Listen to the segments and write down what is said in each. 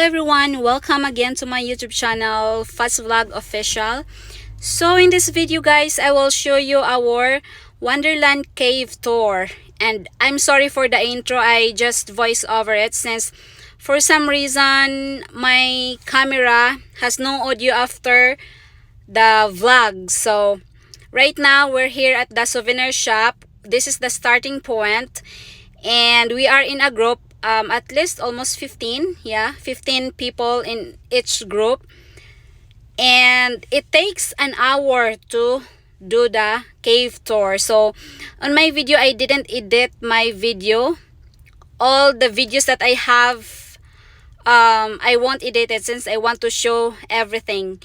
everyone, welcome again to my YouTube channel, Fast Vlog Official. So in this video guys, I will show you our Wonderland Cave tour. And I'm sorry for the intro, I just voice over it since for some reason my camera has no audio after the vlog. So right now we're here at the Souvenir Shop. This is the starting point and we are in a group. At least almost 15 people in each group, and it takes an hour to do the cave tour. So on my video I didn't edit my video. All the videos that I have, I won't edit it since I want to show everything.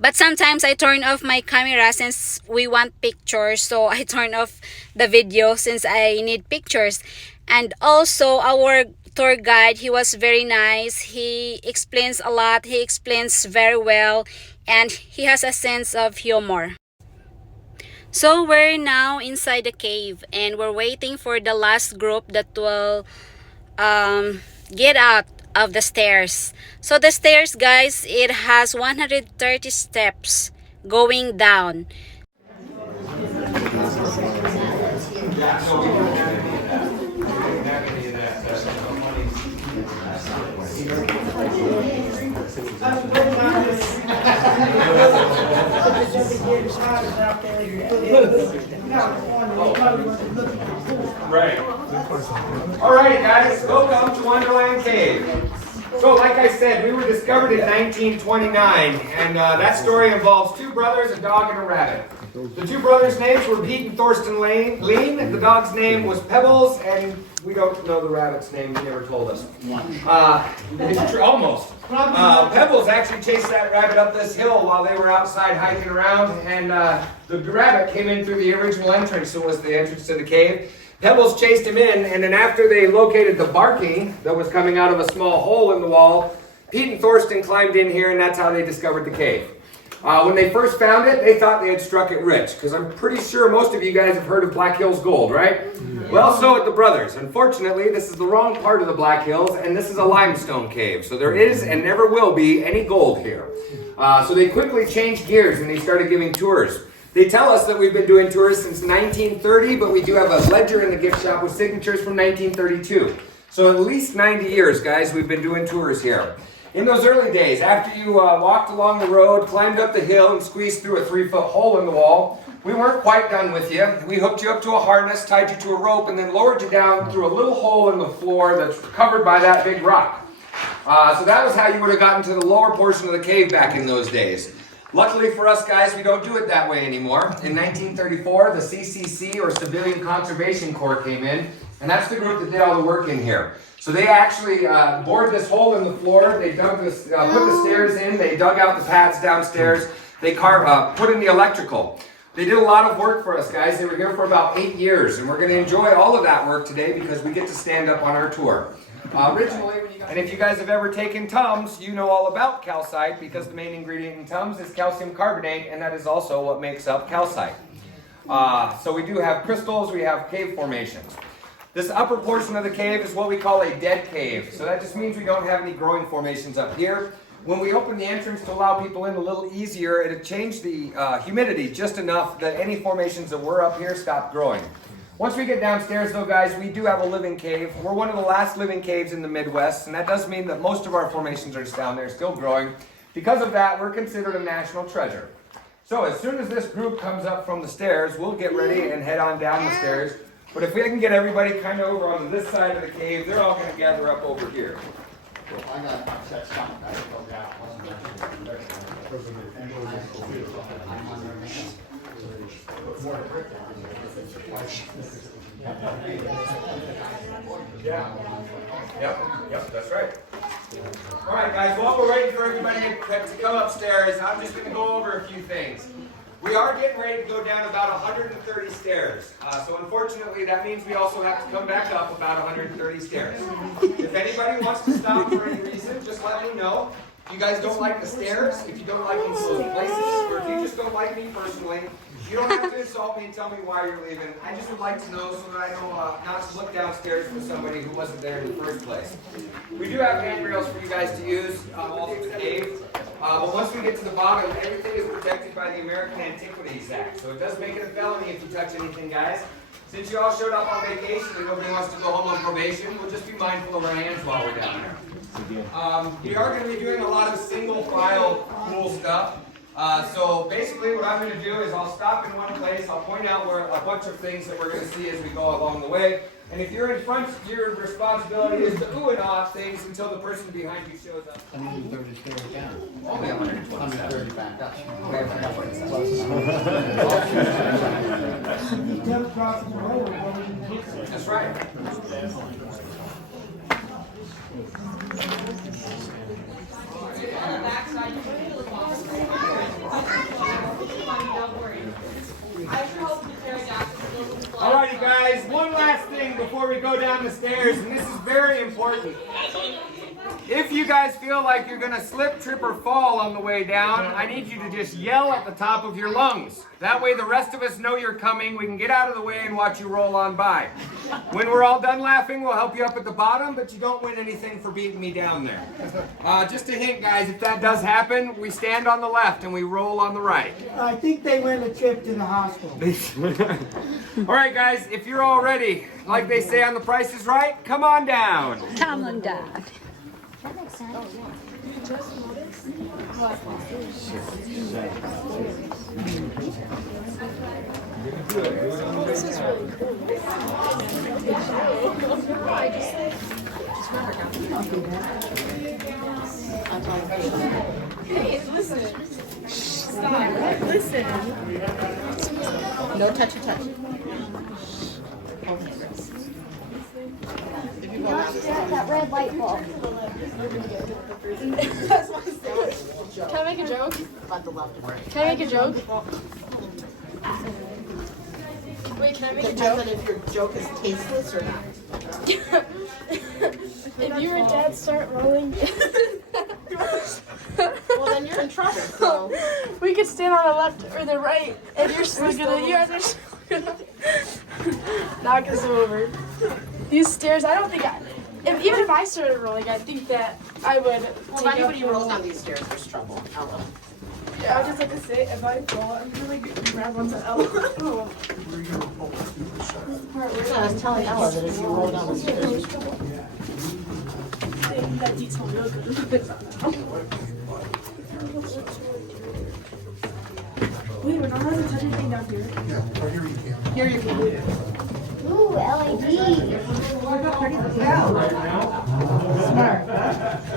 But sometimes I turn off my camera since we want pictures. So I turn off the video since I need pictures. And also our tour guide, he was very nice. He explains a lot. He explains very well. And he has a sense of humor. So we're now inside the cave. And we're waiting for the last group that will get out of the stairs. So the stairs guys, it has 130 steps going down. Right. All right, guys, welcome to Wonderland Cave. So, like I said, we were discovered in 1929, and that story involves two brothers, a dog, and a rabbit. The two brothers' names were Pete and Thorsten Lean. The dog's name was Pebbles, and we don't know the rabbit's name. He never told us. Almost. Pebbles actually chased that rabbit up this hill while they were outside hiking around, and the rabbit came in through the original entrance, so it was the entrance to the cave. Pebbles chased him in, and then after they located the barking that was coming out of a small hole in the wall, Pete and Thorsten climbed in here, and that's how they discovered the cave. When they first found it, they thought they had struck it rich, because I'm pretty sure most of you guys have heard of Black Hills Gold, right? Yeah. Well, so had the brothers. Unfortunately, this is the wrong part of the Black Hills, and this is a limestone cave, so there is and never will be any gold here. So they quickly changed gears, and they started giving tours. They tell us that we've been doing tours since 1930, but we do have a ledger in the gift shop with signatures from 1932. So at least 90 years, guys, we've been doing tours here. In those early days, after you walked along the road, climbed up the hill, and squeezed through a 3-foot hole in the wall, we weren't quite done with you. We hooked you up to a harness, tied you to a rope, and then lowered you down through a little hole in the floor that's covered by that big rock. So that was how you would have gotten to the lower portion of the cave back in those days. Luckily for us guys, we don't do it that way anymore. In 1934, the CCC, or Civilian Conservation Corps, came in, and that's the group that did all the work in here. So they actually bored this hole in the floor, they dug this, put the stairs in, they dug out the paths downstairs, they put in the electrical. They did a lot of work for us guys. They were here for about 8 years, and we're going to enjoy all of that work today because we get to stand up on our tour. And if you guys have ever taken Tums, you know all about calcite because the main ingredient in Tums is calcium carbonate, and that is also what makes up calcite. So we do have crystals, we have cave formations. This upper portion of the cave is what we call a dead cave. So that just means we don't have any growing formations up here. When we opened the entrance to allow people in a little easier, it had changed the humidity just enough that any formations that were up here stopped growing. Once we get downstairs though guys, we do have a living cave. We're one of the last living caves in the Midwest, and that does mean that most of our formations are just down there still growing. Because of that, we're considered a national treasure. So as soon as this group comes up from the stairs, we'll get ready and head on down the stairs. But if we can get everybody kind of over on this side of the cave, they're all going to gather up over here. I got to set something. Yeah. Yep, that's right. All right, guys, while we're waiting for everybody to come upstairs, I'm just going to go over a few things. We are getting ready to go down about 130 stairs. So unfortunately, that means we also have to come back up about 130 stairs. If anybody wants to stop for any reason, just let me know. If you guys don't like the stairs, if you don't like enclosed places, or if you just don't like me personally, You don't have to insult me and tell me why you're leaving. I just would like to know so that I know not to look downstairs for somebody who wasn't there in the first place. We do have handrails for you guys to use all through the cave. But once we get to the bottom, everything is protected by the American Antiquities Act. So it does make it a felony if you touch anything, guys. Since you all showed up on vacation and nobody wants to go home on probation, we'll just be mindful of our hands while we're down there. We are going to be doing a lot of single file cool stuff. So basically what I'm going to do is I'll stop in one place, I'll point out where a bunch of things that we're going to see as we go along the way. And if you're in front, your responsibility is to ooh and ah things until the person behind you shows up. 130 stairs down. Only 130 back up. That's right. Alrighty guys, one last thing before we go down the stairs, and this is very important. If you guys feel like you're gonna slip, trip, or fall on the way down, I need you to just yell at the top of your lungs. That way the rest of us know you're coming, we can get out of the way and watch you roll on by. When we're all done laughing, we'll help you up at the bottom, but you don't win anything for beating me down there. Just a hint, guys, if that does happen, we stand on the left and we roll on the right. I think they went a trip to the hospital. All right, guys, if you're all ready, like they say on The Price is Right, come on down. Come on, Dad. Hey, listen. Stop. Listen. No touchy. That red light bulb. Can I make a joke? About the left and right. Can I make a joke? Wait, can I make a Depends joke? on if your joke is tasteless or not. If you and Dad start rolling, Well, then you're in trouble. So we could stand on the left or the right, and you're still gonna, you guys are still gonna knock us over. These stairs, I don't think even if I started rolling, I think that I would. well, if take anybody up rolls the- down these stairs, there's trouble. Ella. Yeah, I would just like to say, if I fall, I'm gonna like grab onto Ella. Yeah, I was telling Ella that if you roll down the stairs, there's trouble. That detail real good. Wait, we're not allowed to touch anything down here. Here you can. Ooh, LED.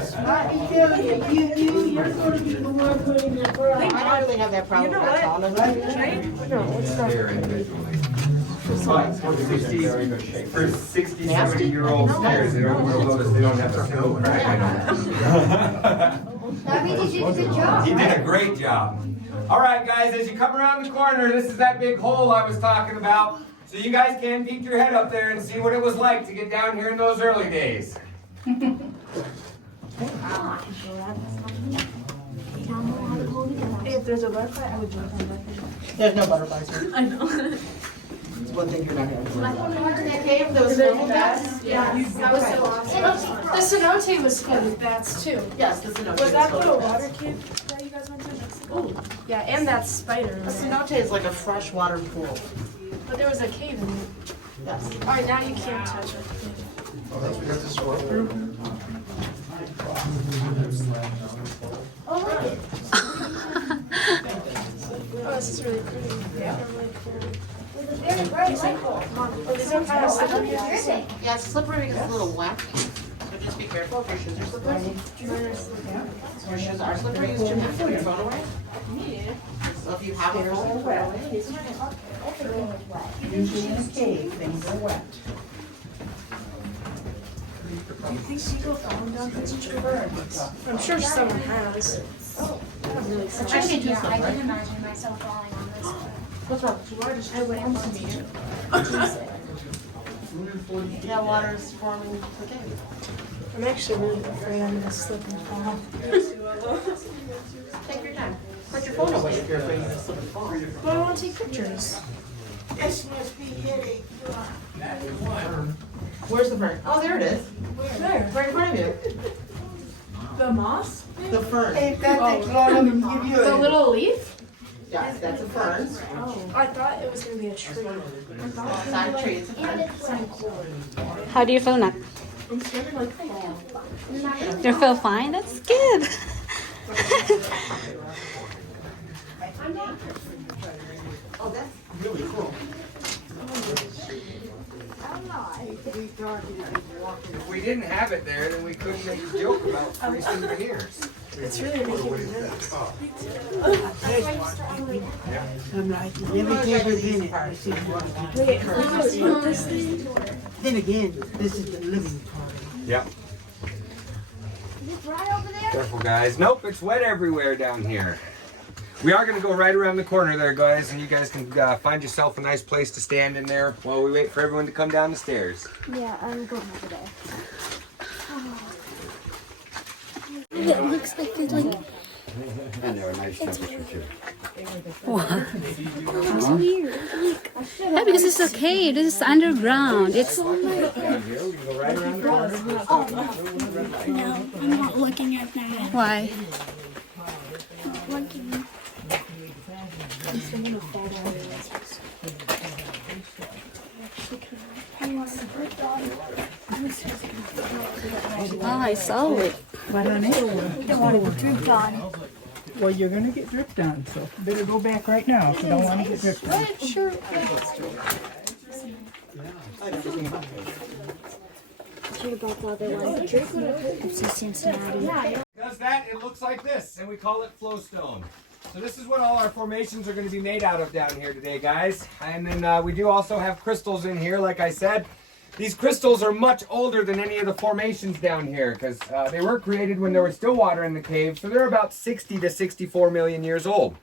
Smart Fiona, you're going to be the one putting the I don't really have that problem. You know That's what? all of No, it's not. For 60, 70-year-old stairs, they don't notice they don't have a snow crack in them. That means you did a good job. He did a great job. All right, guys, as you come around the corner, this is that big hole I was talking about. So you guys can peek your head up there and see what it was like to get down here in those early days. If there's a butterfly, I would jump on that. There's no butterflies here. I know. It's one thing you're not going to do. In that cave, there was no bats. Yeah, that was so awesome. The cenote was filled with bats too. Yes, the cenote. Was that the water cave that you guys went to in Mexico? Yeah, and that spider. A cenote is like a freshwater pool. But there was a cave in it. Yes. All right, now you can't touch it. Oh, this is really pretty. Yeah, really cool. With a very bright light bulb. Oh, these are kind of slippery. Yeah, it's slippery because it's a little wet. So just be careful if your shoes are slippery. If your shoes are slippery, use your hand. Put your phone away. So if you have a phone, put it away. Usually in a cave, things are wet. Do you think people falling down from such a bird? I'm sure someone has. Not really. I can't do Yeah, I something. didn't imagine myself falling on this one. What's wrong? I wouldn't want to meet you. Yeah, water's forming the cave. I'm actually really afraid I'm gonna slip and fall. Take your time. put your phone away if you're afraid to slip and fall. But I want to take pictures. This must be it. Where's the fern? Oh, there it is. Where? Right in front of you. The moss? The fern. Ain't that the clown to give you The a... little leaf? Yeah, that's a fern. Oh, I thought it was gonna be a tree. I thought it was Not gonna a be tree, like it's a fern. something cool. How do you feel, Nak? I'm scared like fall. You feel fine? That's good. Oh, that's really cool. If we didn't have it there, then we couldn't make a joke about free souvenirs. It's really making me nervous. I'm like, every cave has been it. This is what it Wait, this is the door. is. Then again, this is the living part. Yep. Is it dry over there? Careful, guys. Nope, it's wet everywhere down here. We are going to go right around the corner there, guys, and you guys can find yourself a nice place to stand in there while we wait for everyone to come down the stairs. Yeah, I'm going over there. It looks like there's like And they're a nice temperature too. It's weird. Look, I should yeah, because it's a cave. This is underground. It's Down here, we can go right around the corner. No, I'm not looking at that. why? Looking. Oh, I saw it. But honey, You don't want to get dripped on. well, you're gonna get dripped on, so better go back right now if you don't want to get dripped on. Sure. Should have bought the other one. It's in Cincinnati. Does that, it looks like this, and we call it Flowstone. So this is what all our formations are going to be made out of down here today, guys. And then we do also have crystals in here, like I said. These crystals are much older than any of the formations down here because they were created when there was still water in the cave, so they're about 60 to 64 million years old.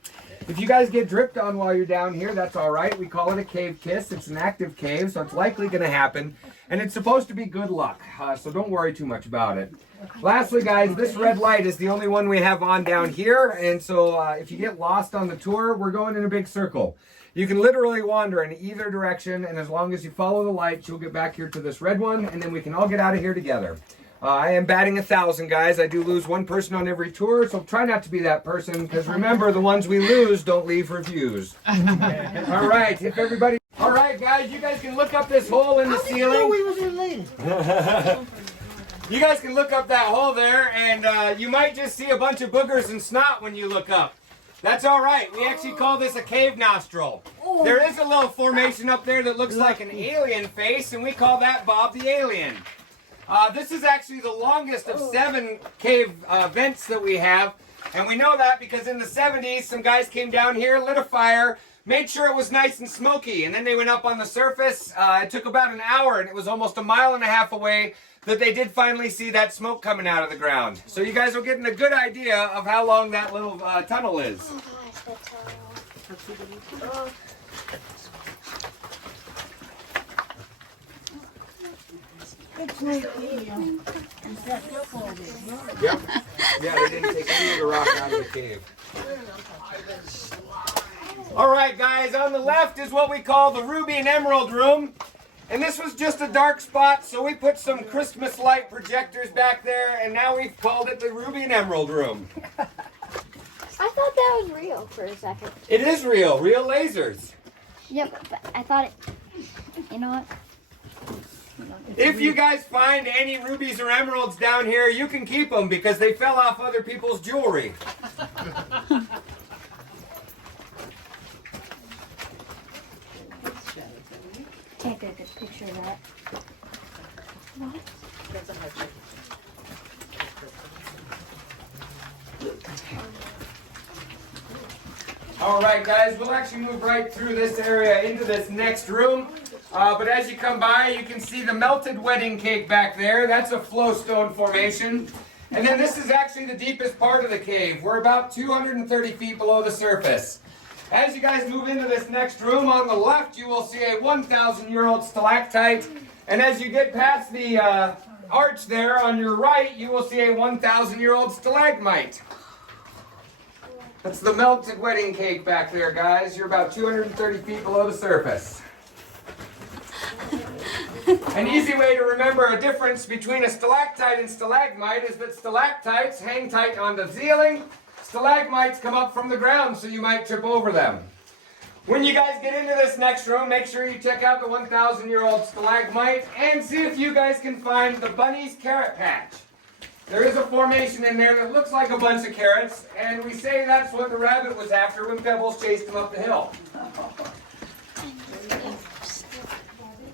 If you guys get dripped on while you're down here, that's all right. We call it a cave kiss. It's an active cave, so it's likely going to happen. And it's supposed to be good luck, so don't worry too much about it. Lastly, guys, this red light is the only one we have on down here. And so if you get lost on the tour, we're going in a big circle. You can literally wander in either direction, and as long as you follow the lights, you'll get back here to this red one, and then we can all get out of here together. I am batting 1,000, guys. I do lose one person on every tour, so try not to be that person, because remember, the ones we lose don't leave reviews. All right, if everybody... All right, guys, you guys can look up this hole in the ceiling. we was related. You guys can look up that hole there, and you might just see a bunch of boogers and snot when you look up. That's all right. We actually call this a cave nostril. There is a little formation up there that looks like an alien face, and we call that Bob the Alien. This is actually the longest of 7 cave vents that we have, and we know that because in the 70s, some guys came down here, lit a fire, made sure it was nice and smoky, and then they went up on the surface. It took about an hour, and it was almost 1.5 miles away that they did finally see that smoke coming out of the ground. So you guys are getting a good idea of how long that little tunnel is. Oh gosh, that's all. Yep. Yeah, they didn't take any of the rock out of the cave. All right, guys, on the left is what we call the Ruby and Emerald Room. And this was just a dark spot, so we put some Christmas light projectors back there, and now we've called it the Ruby and Emerald Room. I thought that was real for a second. It is real lasers. Yep, but I thought it. You know what? If you guys find any rubies or emeralds down here, you can keep them because they fell off other people's jewelry. Take a good picture of that. All right, guys, we'll actually move right through this area into this next room. But as you come by, you can see the melted wedding cake back there. That's a flowstone formation. And then this is actually the deepest part of the cave. We're about 230 feet below the surface. As you guys move into this next room, on the left, you will see a 1,000-year-old stalactite. And as you get past the arch there on your right, you will see a 1,000-year-old stalagmite. That's the melted wedding cake back there, guys. You're about 230 feet below the surface. An easy way to remember a difference between a stalactite and stalagmite is that stalactites hang tight on the ceiling. Stalagmites come up from the ground, so you might trip over them. When you guys get into this next room, make sure you check out the 1,000-year-old stalagmite and see if you guys can find the bunny's carrot patch. There is a formation in there that looks like a bunch of carrots, and we say that's what the rabbit was after when Pebbles chased him up the hill.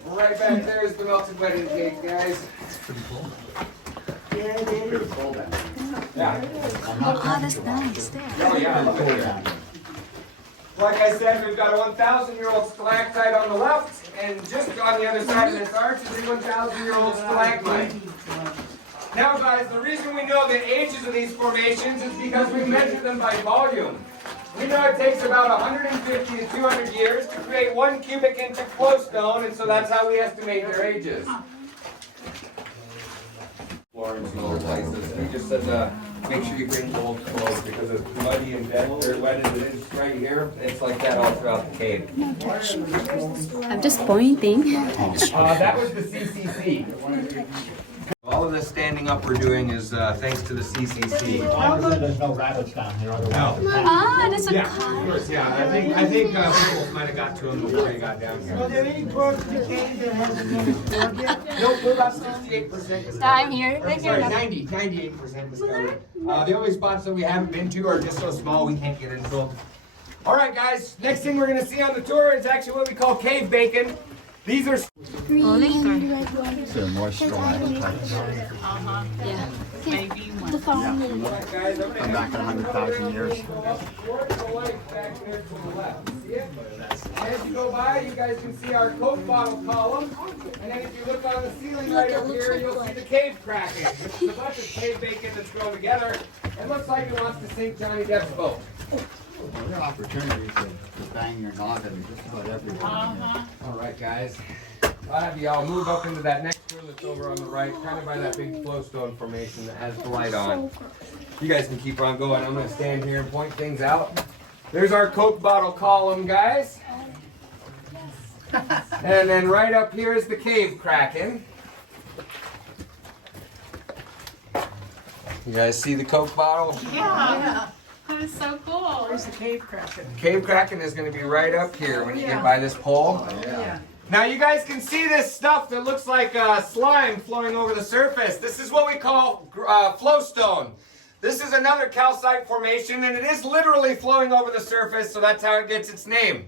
Right back there is the melted wedding cake, guys. Yeah, it is. Yeah. Oh, that's nice there. Oh, yeah. Like I said, we've got a 1,000-year-old stalactite on the left, and just on the other side of this arch is a 1,000-year-old stalagmite. Now, guys, the reason we know the ages of these formations is because we measure them by volume. We know it takes about 150 to 200 years to create 1 cubic inch of flowstone, and so that's how we estimate their ages. Florence and other places. We just said make sure you bring gold clothes because it's muddy and wet as it is right here. It's like that all throughout the cave. I'm just pointing. That was the CCC. All of this standing up we're doing is thanks to the CCC. There's no rabbits down here. Ah, that's a Yeah, of course. Yeah, I think Pebbles might have got to him before he got down here. Are there any parts of the cave that hasn't been explored yet? Nope, we're about 68%. I'm here. Sorry, 98% discovered. The only spots that we haven't been to are just so small we can't get into them. All right, guys. Next thing we're going to see on the tour is actually what we call cave bacon. These are It's a more stalactites. The phone. guys. I'm Come back in 100,000 years. As you go by, you guys can see our Coke bottle column. And then if you look on the ceiling right up here, you'll see the cave Kraken. This is a bunch of cave bacon that's grown together. It looks like it wants to sink Johnny Depp's boat. There are opportunities to bang your noggin just about everywhere. All right, guys. I'll have you all move up into that next room that's over on the right, kind of by that big flowstone formation that has the light on. You guys can keep on going. I'm going to stand here and point things out. There's our Coke bottle column, guys. And then right up here is the cave Kraken. You guys see the Coke bottle? Yeah. That is so cool. Where's the cave Kraken? Cave Kraken is going to be right up here when you get by this pole. Yeah. Now you guys can see this stuff that looks like slime flowing over the surface. This is what we call flowstone. This is another calcite formation, and it is literally flowing over the surface, so that's how it gets its name.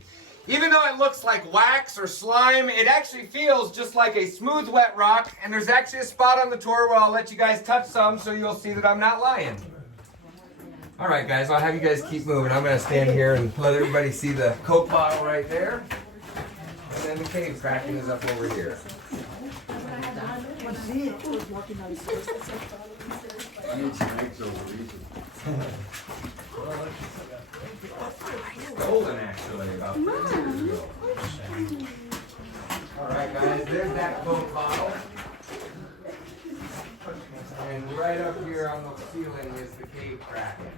Even though it looks like wax or slime, it actually feels just like a smooth, wet rock, and there's actually a spot on the tour where I'll let you guys touch some so you'll see that I'm not lying. All right, guys, I'll have you guys keep moving. I'm going to stand here and let everybody see the Coke bottle right there. And then the cave Kraken is up over here. Golden, actually, about 3 years ago. All right, guys, there's that Coke bottle. And right up here on the ceiling is the cave Kraken.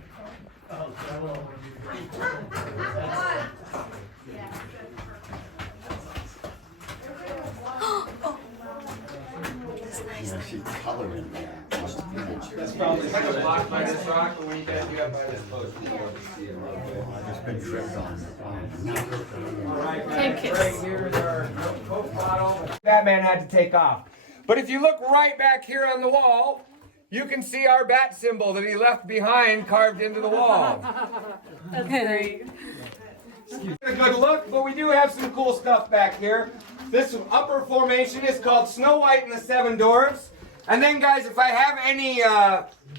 Yeah, see color in there. That's probably kind of blocked by this rock, but when you guys get up by this post, you'll be able to see it a little bit. I've just been tripped on. All right, guys, right here is our Coke bottle. Batman had to take off. But if you look right back here on the wall, you can see our bat symbol that he left behind carved into the wall. That's great. A good look, but we do have some cool stuff back here. This upper formation is called Snow White and the Seven Dwarves. And then, guys, if I have any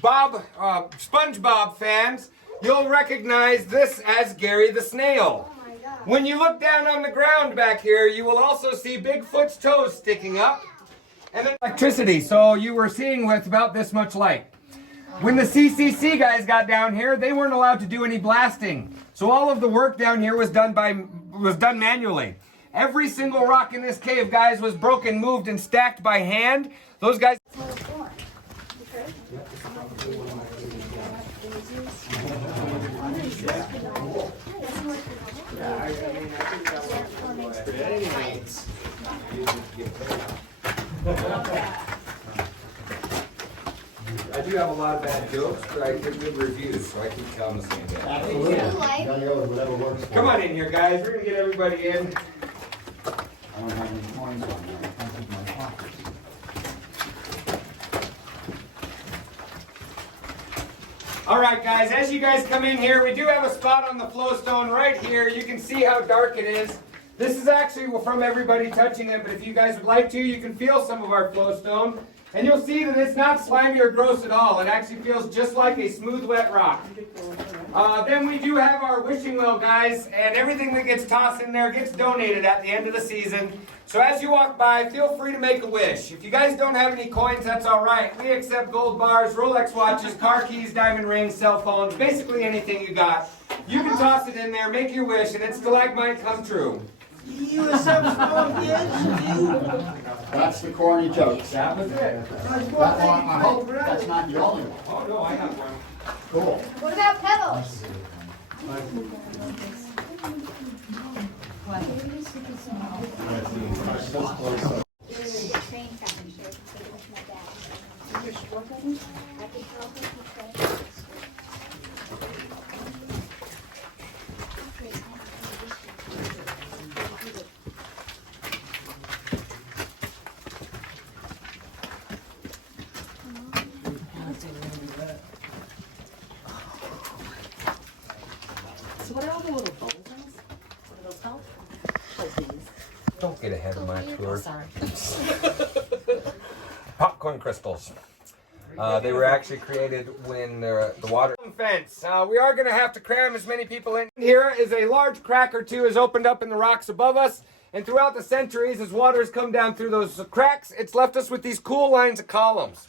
SpongeBob fans, you'll recognize this as Gary the Snail. When you look down on the ground back here, you will also see Bigfoot's toes sticking up. And then electricity, so you were seeing with about this much light. When the CCC guys got down here, they weren't allowed to do any blasting. So all of the work down here was done manually. Every single rock in this cave, guys, was broken, moved, and stacked by hand. Those guys... I do have a lot of bad jokes, but I get good reviews, so I keep telling the same thing. Absolutely. Gotta go with whatever works for Come you. on in here, guys. We're gonna get everybody in. I don't have any coins on me. I can't keep my pockets. All right, guys. As you guys come in here, we do have a spot on the Flowstone right here. You can see how dark it is. This is actually from everybody touching it, but if you guys would like to, you can feel some of our Flowstone. And you'll see that it's not slimy or gross at all. It actually feels just like a smooth, wet rock. Then we do have our wishing well, guys, and everything that gets tossed in there gets donated at the end of the season. So as you walk by, feel free to make a wish. If you guys don't have any coins, that's all right. We accept gold bars, Rolex watches, car keys, diamond rings, cell phones, basically anything you got. You can toss it in there, make your wish, and it's stalagmite come true. You accept small gifts? That's the corny jokes. That was it. That one, I hope that's not the only one. Oh, no, I have one. Cool. What about pebbles? Train tracking here. Take it with my dad. I could help with the train. So what are all the little bubble things? What are those called? These. Don't get ahead of my tour. Sorry. Popcorn crystals. They were actually created when the water fence. We are going to have to cram as many people in. Here is a large crack or two has opened up in the rocks above us. And throughout the centuries, as water has come down through those cracks, it's left us with these cool lines of columns.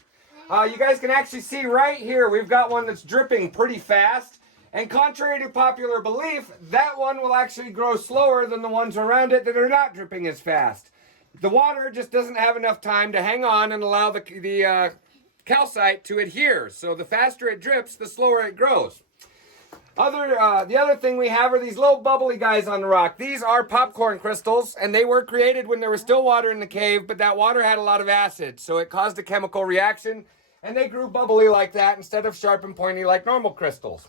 You guys can actually see right here, we've got one that's dripping pretty fast. And contrary to popular belief, that one will actually grow slower than the ones around it that are not dripping as fast. The water just doesn't have enough time to hang on and allow the calcite to adhere. So the faster it drips, the slower it grows. The other thing we have are these little bubbly guys on the rock. These are popcorn crystals, and they were created when there was still water in the cave, but that water had a lot of acid, so it caused a chemical reaction, and they grew bubbly like that instead of sharp and pointy like normal crystals.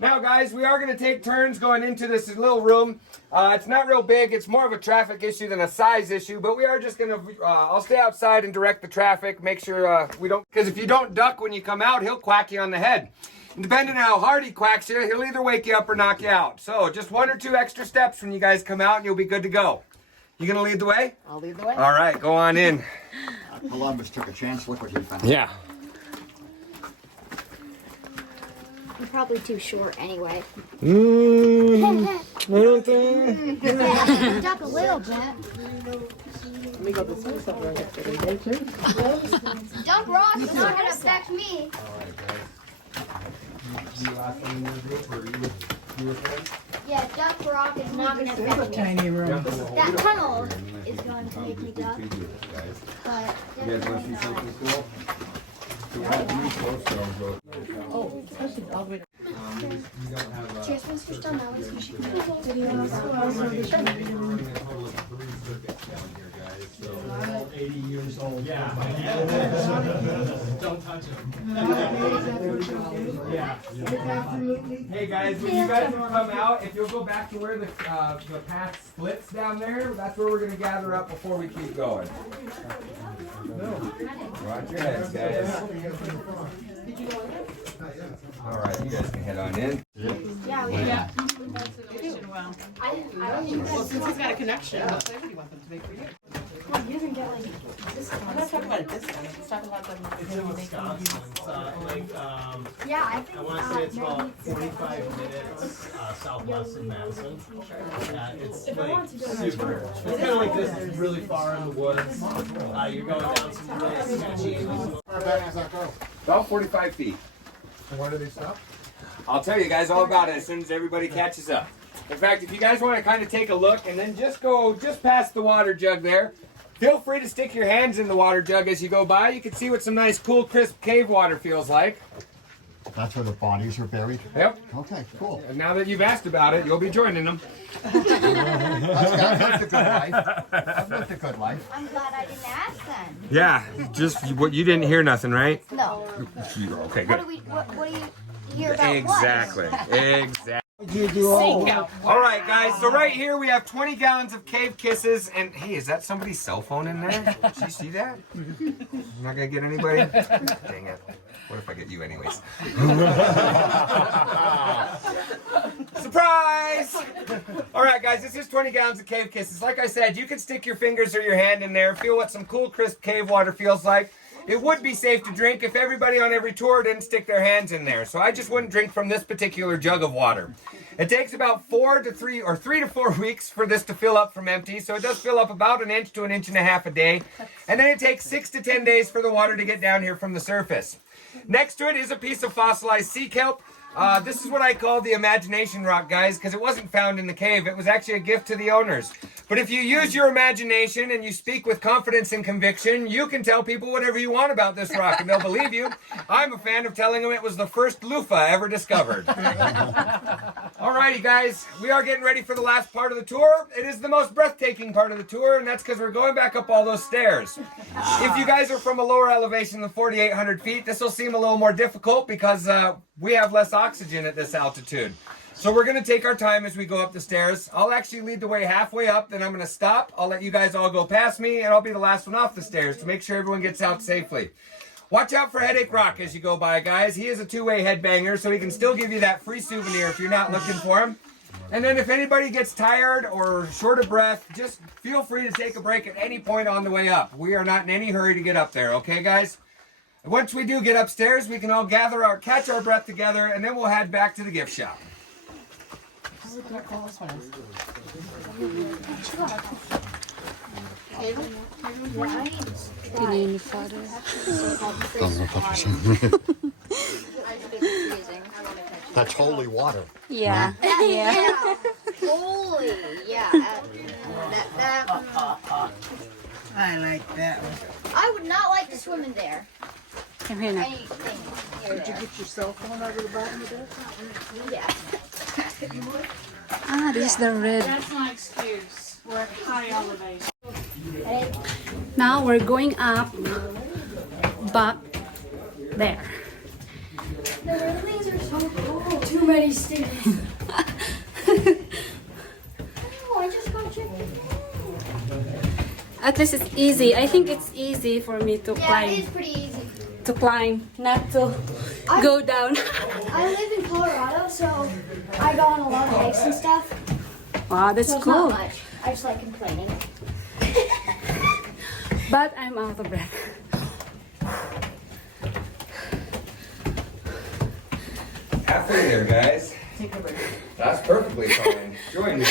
Now, guys, we are going to take turns going into this little room. It's not real big. It's more of a traffic issue than a size issue, but we are just going to, I'll stay outside and direct the traffic, make sure we don't, because if you don't duck when you come out, he'll quack you on the head. And depending on how hard he quacks you, he'll either wake you up or knock you out. So just 1 or 2 extra steps when you guys come out and you'll be good to go. You going to lead the way? I'll lead the way. All right, go on in. Columbus took a chance. Look what he found. Yeah. I'm probably too short anyway. I don't think. Duck a little bit. Let me go this way so I get to the too. Dump rocks is not gonna affect me. All right, guys. You last one in the group, or you were friends? Yeah, duck rock is not gonna affect me. Tiny room. That tunnel is going to make me duck, Guys, but you guys want to see something cool? So we have new Flowstones. Oh, especially all the way. cheers, Mr. Stunner. You should be All 80 years old. Yeah. Don't touch them. Yeah. Hey guys, when you guys come out, if you'll go back to where the path splits down there, that's where we're going to gather up before we keep going. Watch your heads, guys. All right, you guys can head on in. Yeah, we Yeah. I don't think Well, since he's got a connection, what flavor do you want them to make for you? you can get like this I'm not talking about it this time. Let's talk about them. It's in Wisconsin. It's Yeah, I think I want to say it's about 45 minutes southwest of Madison. It's like super. It's kind of like this. It's really far in the woods. You're going down some really sketchy. How far back does that go? About 45 feet. And why do they stop? I'll tell you guys all about it as soon as everybody catches up. In fact, if you guys want to kind of take a look and then just go just past the water jug there, feel free to stick your hands in the water jug as you go by. You can see what some nice, cool, crisp cave water feels like. That's where the bodies are buried? Yep. Okay, cool. And now that you've asked about it, you'll be joining them. I've lived a good life. I've lived a good life. I'm glad I didn't ask then. Yeah, just what you didn't hear nothing, right? No. Okay, What good. do you hear about Exactly. Exactly. Oh. All right, guys. So right here we have 20 gallons of cave kisses, and hey, is that somebody's cell phone in there? Did you see that? I'm not gonna get anybody. Dang it. What if I get you anyways? Surprise! All right, guys. This is 20 gallons of cave kisses. Like I said, you can stick your fingers or your hand in there, feel what some cool, crisp cave water feels like. It would be safe to drink if everybody on every tour didn't stick their hands in there. So I just wouldn't drink from this particular jug of water. It takes about 3 to 4 weeks for this to fill up from empty. So it does fill up about 1 inch to 1.5 inches a day. And then it takes 6 to 10 days for the water to get down here from the surface. Next to it is a piece of fossilized sea kelp. This is what I call the imagination rock, guys, because it wasn't found in the cave. It was actually a gift to the owners. But if you use your imagination and you speak with confidence and conviction, you can tell people whatever you want about this rock, and they'll believe you. I'm a fan of telling them it was the first loofah ever discovered. Alrighty, guys, we are getting ready for the last part of the tour. It is the most breathtaking part of the tour, and that's because we're going back up all those stairs. If you guys are from a lower elevation than 4,800 feet, this will seem a little more difficult because we have less oxygen at this altitude. So we're going to take our time as we go up the stairs. I'll actually lead the way halfway up, then I'm going to stop. I'll let you guys all go past me, and I'll be the last one off the stairs to make sure everyone gets out safely. Watch out for Headache Rock as you go by, guys. He is a two-way headbanger, so he can still give you that free souvenir if you're not looking for him. And then if anybody gets tired or short of breath, just feel free to take a break at any point on the way up. We are not in any hurry to get up there, okay, guys? Once we do get upstairs, we can all catch our breath together, and then we'll head back to the gift shop. Pinay ni Father. That's holy water. Yeah. Yeah. Holy, yeah. I like that one. I would not like to swim in there. Come here now. Anything near Did you there. get your cell phone out of the bottom of that? Yeah. Ah, this is the red. That's my excuse. We're at high elevation. Now we're going up, back there. The railings are so cool. Too many stairs. Oh, I just got chicken. At least it's easy. I think it's easy for me to Yeah, climb. it is pretty easy. To climb, not to go down. I live in Colorado, so I go on a lot of hikes and stuff. Wow, that's So it's cool. not much. I just like complaining. But I'm out of breath. Halfway there, guys. That's perfectly fine. Join me.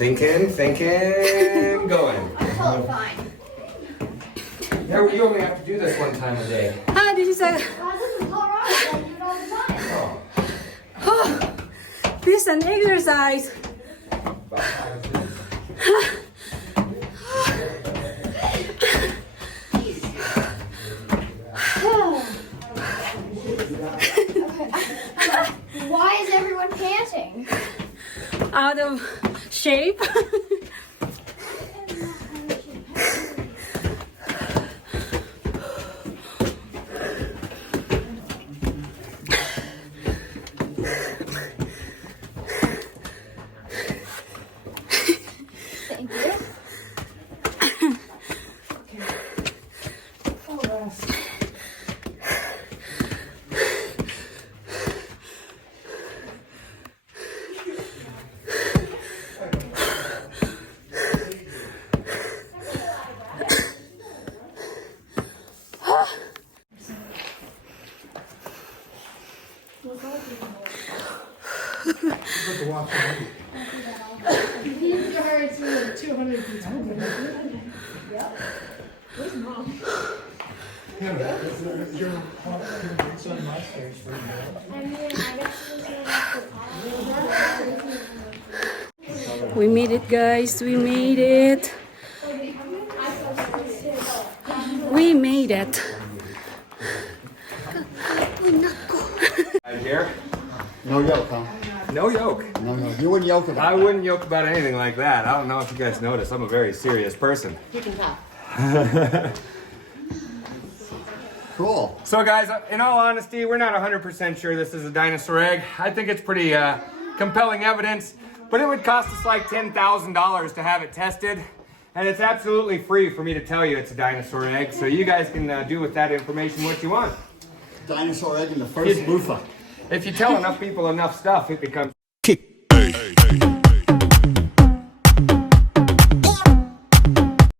Thinking, going. I'm totally fine. Yeah, well, you only have to do this one time a day. Ah, this is a I live in Colorado, so I do it all the time. Oh. this is an exercise. Why is everyone panting? Out of shape. Thank you. We made it, guys. We made it. We made it. Right here. No yoke, huh? No yoke. No, you wouldn't yoke about I wouldn't yoke about anything like that. I don't know if you guys noticed. I'm a very serious person. You can tell. Cool. So guys, in all honesty, we're not 100% sure this is a dinosaur egg. I think it's pretty compelling evidence, but it would cost us like $10,000 to have it tested. And it's absolutely free for me to tell you it's a dinosaur egg, so you guys can do with that information what you want. Dinosaur egg in the first loofah. If you tell enough people enough stuff, it becomes